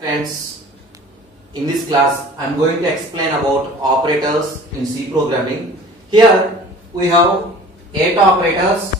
Friends, in this class I am going to explain about operators in C programming. Here we have 8 operators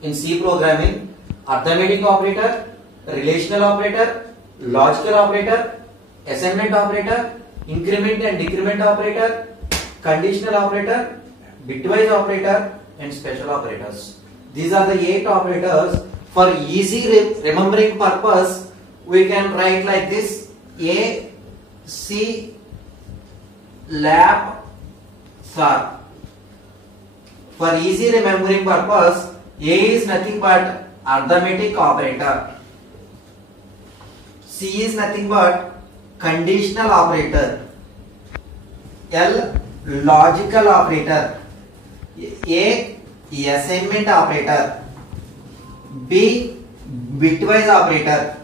in C programming: arithmetic operator, relational operator, logical operator, assignment operator, increment and decrement operator, conditional operator, bitwise operator and special operators. These are the 8 operators. For easy remembering purpose, we can write like this: A, C, lab, SAR. For easy remembering purpose, A is nothing but arithmetic operator. C is nothing but conditional operator. L, logical operator. A, assignment operator. B, bitwise operator.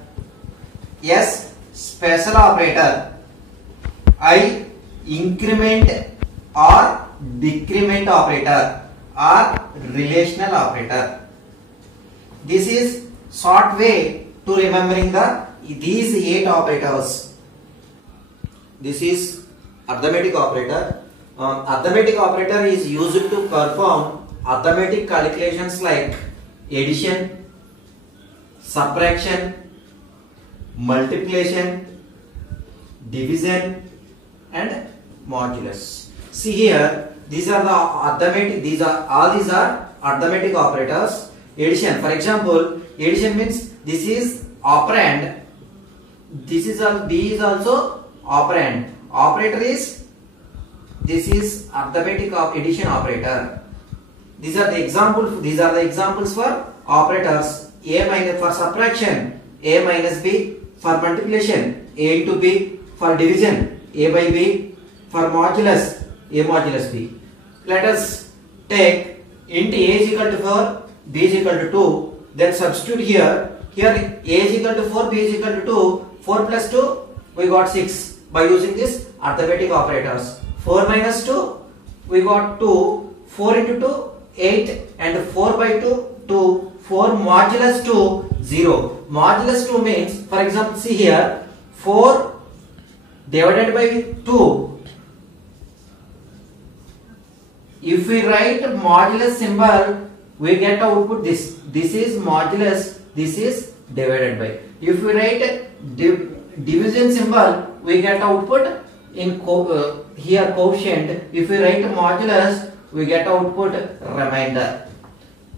S, special operator. I, increment or decrement operator or relational operator. This is short way to remembering these 8 operators. This is arithmetic operator. Arithmetic operator is used to perform arithmetic calculations like addition, subtraction, multiplication, division and modulus. See here, these are the arithmetic, all these are arithmetic operators. Addition, for example, addition means this is operand, B is also operand. Operator is, this is arithmetic addition operator. These are the examples for operators. A minus for subtraction, A minus B. For multiplication, A into B. For division, A by B. For modulus, A modulus B. Let us take int A is equal to 4, B is equal to 2. Then substitute here. Here A is equal to 4, B is equal to 2. 4 plus 2, we got 6 by using this arithmetic operators. 4 minus 2, we got 2. 4 into 2, 8 and 4 by 2, 2. 4 modulus 2, 0. Modulus 2 means, for example, see here, 4 divided by 2. If we write modulus symbol, we get output this. This is modulus, this is divided by. If we write division symbol, we get output in here quotient. If we write modulus, we get output remainder.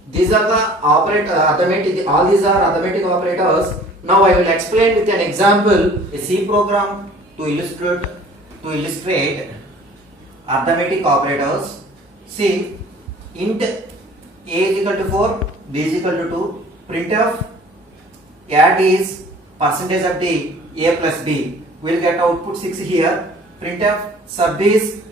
These are the arithmetic, all these are arithmetic operators. Now I will explain with an example a C program to illustrate arithmetic operators. See, int A is equal to 4, B is equal to 2. Printf add is percentage of D, A plus B. We will get output 6 here. Printf sub is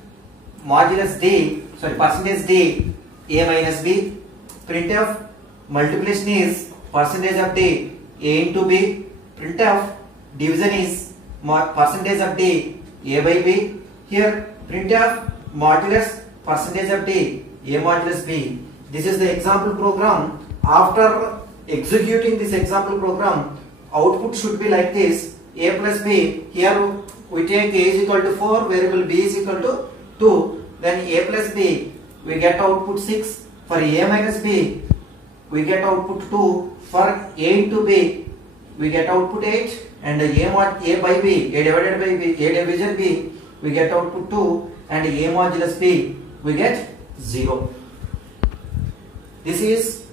modulus D, sorry, percentage D, A minus B. Printf multiplication is percentage of D, A into B. Printf division is percentage of D, A by B. Here printf modulus percentage of D, A modulus B. This is the example program. After executing this example program, output should be like this: A plus B. Here we take A is equal to 4, variable B is equal to 2. Then A plus B, we get output 6. For A minus B, we get output 2. For A into B, we get output 8. And A by B, A divided by B, A division B, we get output 2. And A modulus B, we get 0. This is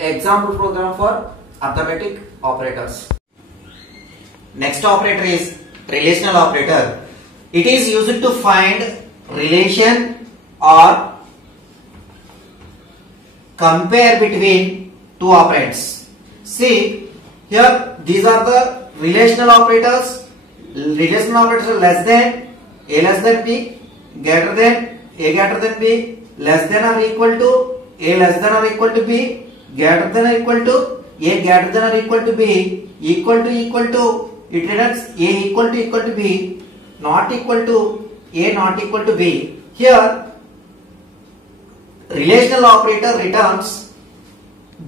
example program for arithmetic operators. Next operator is relational operator. It is used to find relation or compare between two operands. See here, these are the relational operators. Relational operators are less than, A less than B, greater than, A greater than B, less than or equal to, A less than or equal to B, greater than or equal to, A greater than or equal to B, equal to, it returns A equal to B, not equal to, A not equal to B. Here relational operator returns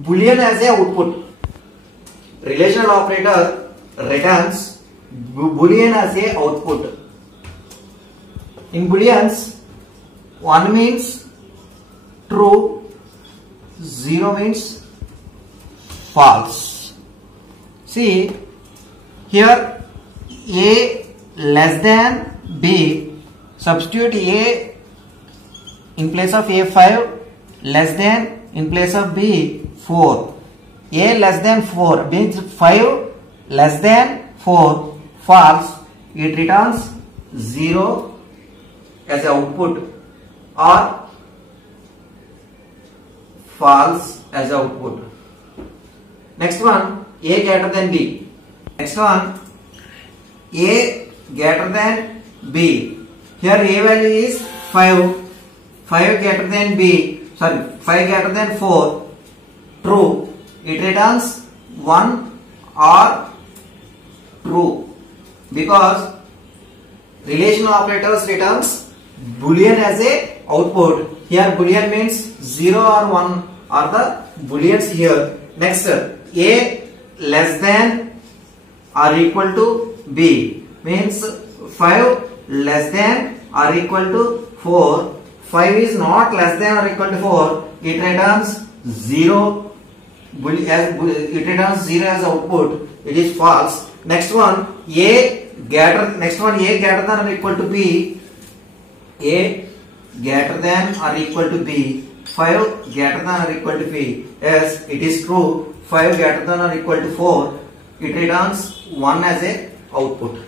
Boolean as a output. Relational operator returns Boolean as a output. In booleans, 1 means true, 0 means false. See here, A less than B, substitute A in place of A 5, less than in place of B 4. A less than 4 means 5 less than 4, false. It returns 0 as output or false as output. Next one, A greater than B. Next one, A greater than B. Here A value is 5. 5 greater than B. Sorry, 5 greater than 4. True. It returns 1 or true, because relational operators returns Boolean as a output. Here Boolean means 0 or 1 are the Booleans here. Next, A less than or equal to B means 5 less than or equal to 4. 5 is not less than or equal to 4. It returns 0. It returns 0 as output. It is false. Next one, A greater than or equal to B. A greater than or equal to B. 5 greater than or equal to B. Yes, it is true. 5 greater than or equal to 4. It returns 1 as a output.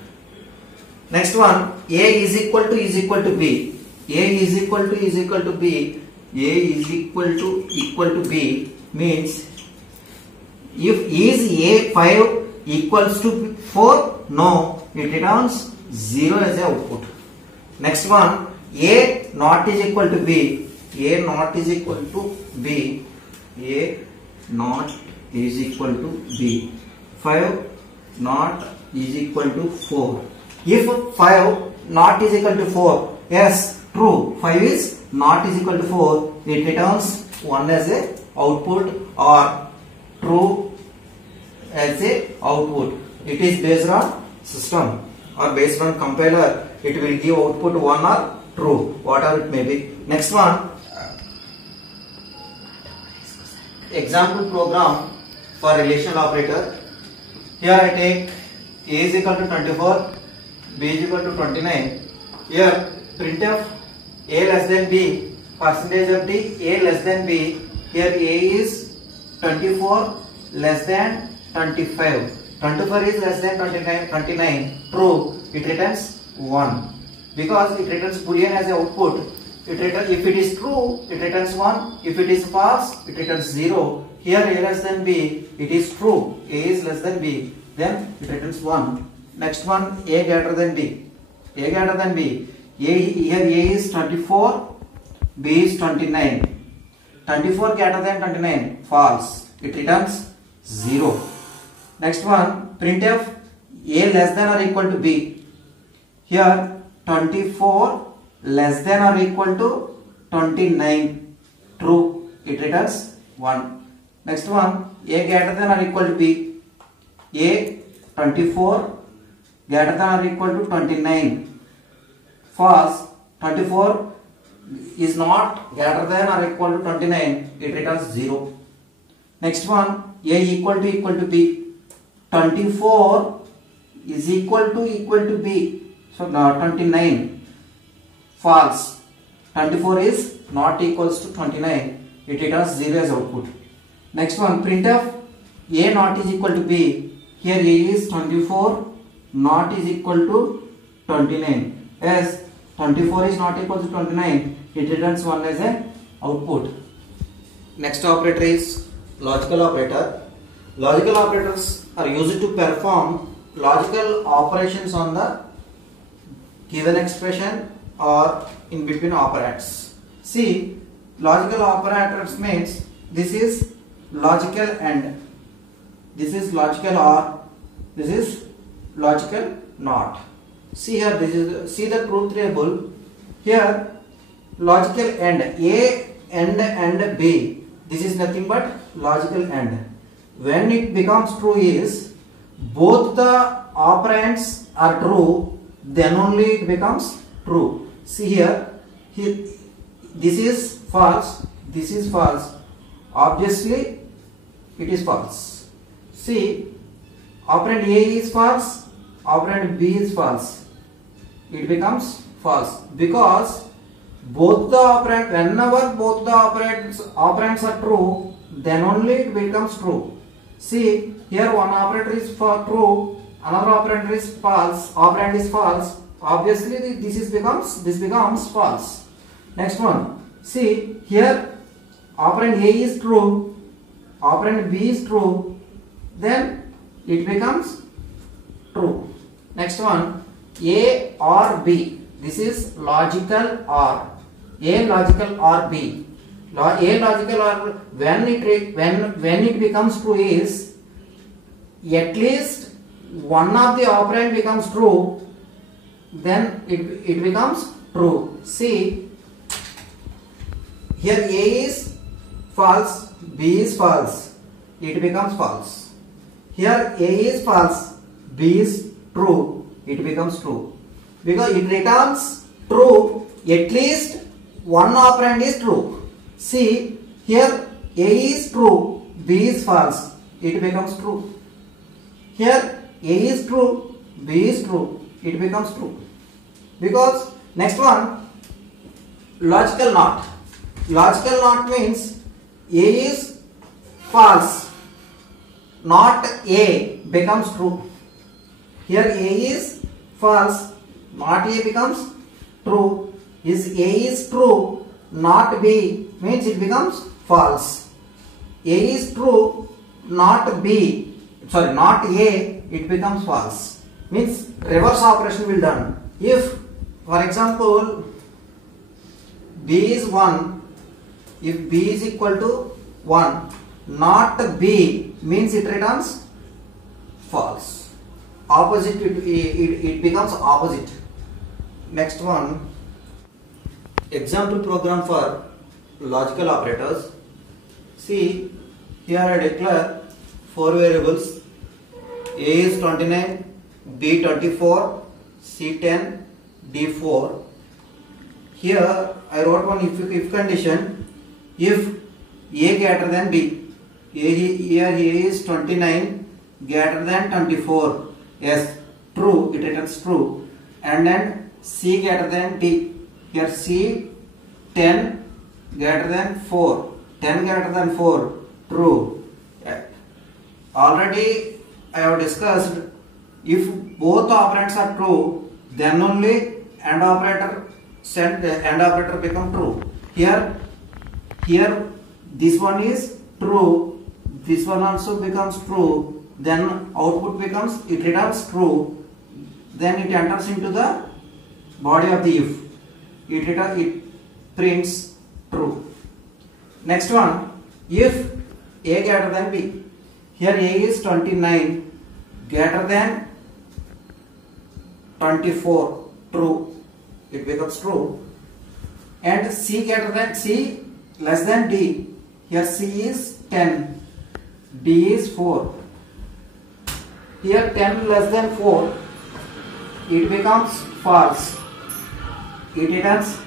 Next one, A is equal to B. A is equal to B. A is equal to B means, if is A 5 equals to 4, no, it returns 0 as a output. Next one, A not is equal to B. A not is equal to B. A not is equal to B. 5 not is equal to 4. If 5 not is equal to 4, yes, true, 5 is not is equal to 4, it returns 1 as a output or true as a output. It is based on system or based on compiler. It will give output 1 or true, whatever it may be. Next one, example program for relational operator. Here I take A is equal to 24, B is equal to 29. Here printf A less than B, percentage of D, A less than B. Here A is 24 less than 25. 24 is less than 29. True. It returns 1 because it returns Boolean as a output. If it is true, it returns 1. If it is false, it returns 0. Here A less than B, it is true. A is less than B, then it returns 1. Next one, A greater than B. A greater than B. Here A is 24, B is 29. 24 greater than 29, false. It returns 0. Next one, printf A less than or equal to B. Here 24 less than or equal to 29. True. It returns 1. Next one, A greater than or equal to B. A 24 greater than or equal to 29. False. 24 is not greater than or equal to 29. It returns 0. Next one, A equal to B. 24 is equal to B. So now 29. False. 24 is not equals to 29. It returns 0 as output. Next one, printf A not is equal to B. Here A is 24, not is equal to 29. As 24 is not equal to 29, it returns 1 as a output. Next operator is logical operator. Logical operators are used to perform logical operations on the given expression or in between operands. See, logical operators means this is logical AND, this is logical OR, this is logical NOT. See here, see the truth table. Here logical AND, A and B. This is nothing but logical AND. When it becomes true is both the operands are true, then only it becomes true. See here, this is false, this is false. Obviously, it is false. See, operand A is false, operand B is false. It becomes false because both the operand, whenever both the operands are true, then only it becomes true. See, here one operator is true, another operator is false, operand is false. Obviously, this becomes false. Next one. See, here operand A is true, operand B is true, then it becomes true. Next one, A or B. This is logical OR. A logical or B. A logical OR, when it becomes true is at least one of the operand becomes true, then it becomes true. See, here A is false, B is false, it becomes false. Here A is false, B is true, it becomes true. Because it returns true, at least one operand is true. See, here A is true, B is false, it becomes true. Here A is true, B is true, it becomes true. Because next one, logical NOT. Logical NOT means A is false, not A becomes true. Here A is false, not A becomes true. Is A is true, not B, means it becomes false. A is true, not A, it becomes false. Means reverse operation will done. If, for example, B is 1, if B is equal to 1, not B, means it returns false. Opposite, it becomes opposite. Next one, example program for logical operators. See, here I declare 4 variables. A is 29, B 24, C 10, D 4. Here I wrote one if condition. If A greater than B, here A is 29 greater than 24. Yes, true, it returns true. And then C greater than D. Here C 10 greater than 4. 10 greater than 4. True. Already I have discussed, if both operands are true, then only AND operator become true. Here this one is true, this one also becomes true, then output becomes, it returns true, then it enters into the body of the if. It prints true. Next one, if A greater than B. Here A is 29 greater than 24, true, it becomes true. And C less than D. Here C is 10, D is 4. Here 10 less than 4, it becomes false. It returns,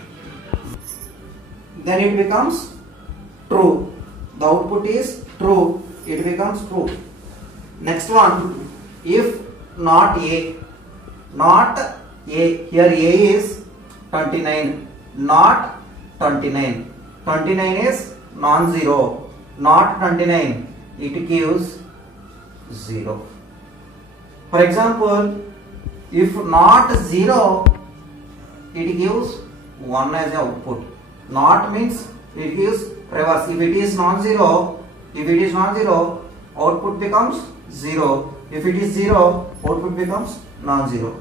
then it becomes true. The output is true, it becomes true. Next one, if not A, here A is 29, not 29. 29 is non-zero, not 29, it gives 0. For example, if not 0, it gives 1 as the output. Not means it gives reverse. If it is non-zero, output becomes 0. If it is 0, output becomes non-zero.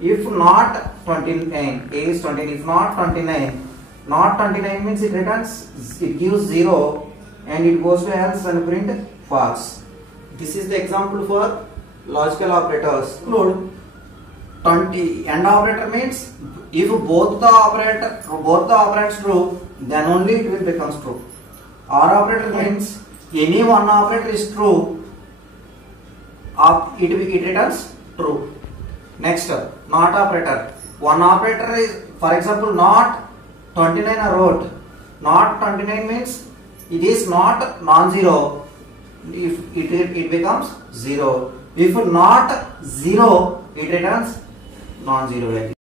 If not 29, A is 29, if not 29, not 29 means it returns, it gives 0 and it goes to else and print false. This is the example for logical operators. Include 20. AND operator means if both the operands true, then only it will become true. OR operator means any one operator is true, it returns true. Next, not operator. One operator is, for example, not 29 I wrote. Not 29 means it is not non-zero. If it becomes 0. If not 0, it returns non-zero value.